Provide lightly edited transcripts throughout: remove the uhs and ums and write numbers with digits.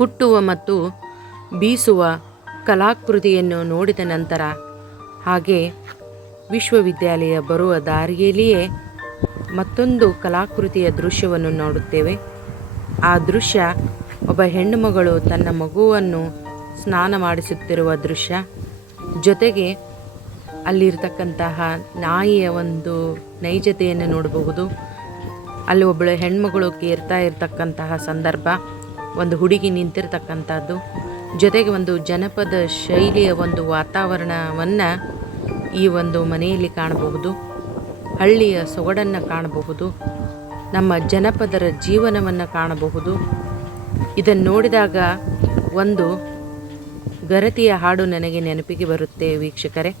ಕುಟ್ಟುವ ಮತ್ತು ಬೀಸುವ ಕಲಾಕೃತಿಯನ್ನು ನೋಡಿದ ನಂತರ ಹಾಗೆ ವಿಶ್ವವಿದ್ಯಾಲಯ ಬರುವ ದಾರಿಯಲ್ಲಿಯೇ ಮತ್ತೊಂದು ಕಲಾಕೃತಿಯ ದೃಶ್ಯವನ್ನು ನೋಡುತ್ತೇವೆ. ಆ ದೃಶ್ಯ ಒಬ್ಬ ಹೆಣ್ಣು ಮಗಳು ತನ್ನ ಮಗುವನ್ನು ಸ್ನಾನ ಮಾಡಿಸುತ್ತಿರುವ ದೃಶ್ಯ, ಜೊತೆಗೆ ಅಲ್ಲಿರ್ತಕ್ಕಂತಹ ನಾಯಿಯ ಒಂದು ನೈಜತೆಯನ್ನು ನೋಡಬಹುದು. ಅಲ್ಲಿ ಒಬ್ಬಳು ಹೆಣ್ಮಗಳು ಕೇರ್ತಾ ಇರತಕ್ಕಂತಹ ಸಂದರ್ಭ, ಒಂದು ಹುಡುಗಿ ನಿಂತಿರ್ತಕ್ಕಂಥದ್ದು, ಜೊತೆಗೆ ಒಂದು ಜನಪದ ಶೈಲಿಯ ಒಂದು ವಾತಾವರಣವನ್ನು ಈ ಒಂದು ಮನೆಯಲ್ಲಿ ಕಾಣಬಹುದು. ಹಳ್ಳಿಯ ಸೊಗಡನ್ನು ಕಾಣಬಹುದು, ನಮ್ಮ ಜನಪದರ ಜೀವನವನ್ನು ಕಾಣಬಹುದು. ಇದನ್ನು ನೋಡಿದಾಗ ಒಂದು ಗರತಿಯ ಹಾಡು ನನಗೆ ನೆನಪಿಗೆ ಬರುತ್ತೆ ವೀಕ್ಷಕರೇ.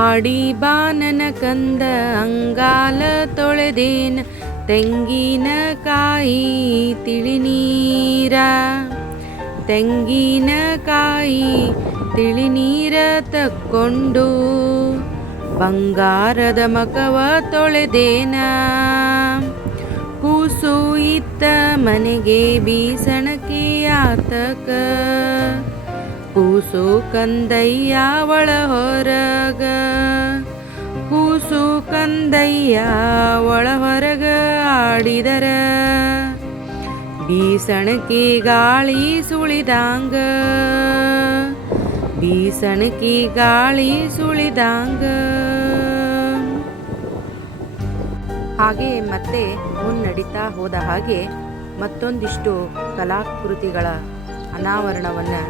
ಆಡಿ ಬಾನನ ಕಂದ ಅಂಗಾಲ ತೊಳೆದೇನ ತೆಂಗಿನಕಾಯಿ ತಿಳಿನೀರ, ತೆಂಗಿನಕಾಯಿ ತಿಳಿನೀರ ತಕ್ಕೊಂಡು ಬಂಗಾರದ ಮಕವ ತೊಳೆದೇನ, ಕೂಸು ಇತ್ತ ಮನೆಗೆ ಬೀಸಣಕ್ಕೆ ಆತಕ, ಕೂಸು ಕಂದಯ್ಯ ಒಳ ಹೊರಗ, ಕೂಸು ಕಂದಯ್ಯ ಒಳ ಹೊರಗ ಆಡಿದರ, ಬೀಸಣಕಿ ಗಾಳಿ ಸುಳಿದಾಂಗ, ಬೀಸಣಕಿ ಗಾಳಿ ಸುಳಿದಾಂಗ. ಹಾಗೆ ಮತ್ತೆ ಮುನ್ನಡೀತಾ ಹೋದ ಹಾಗೆ ಮತ್ತೊಂದಿಷ್ಟು ಕಲಾಕೃತಿಗಳ ಅನಾವರಣವನ್ನು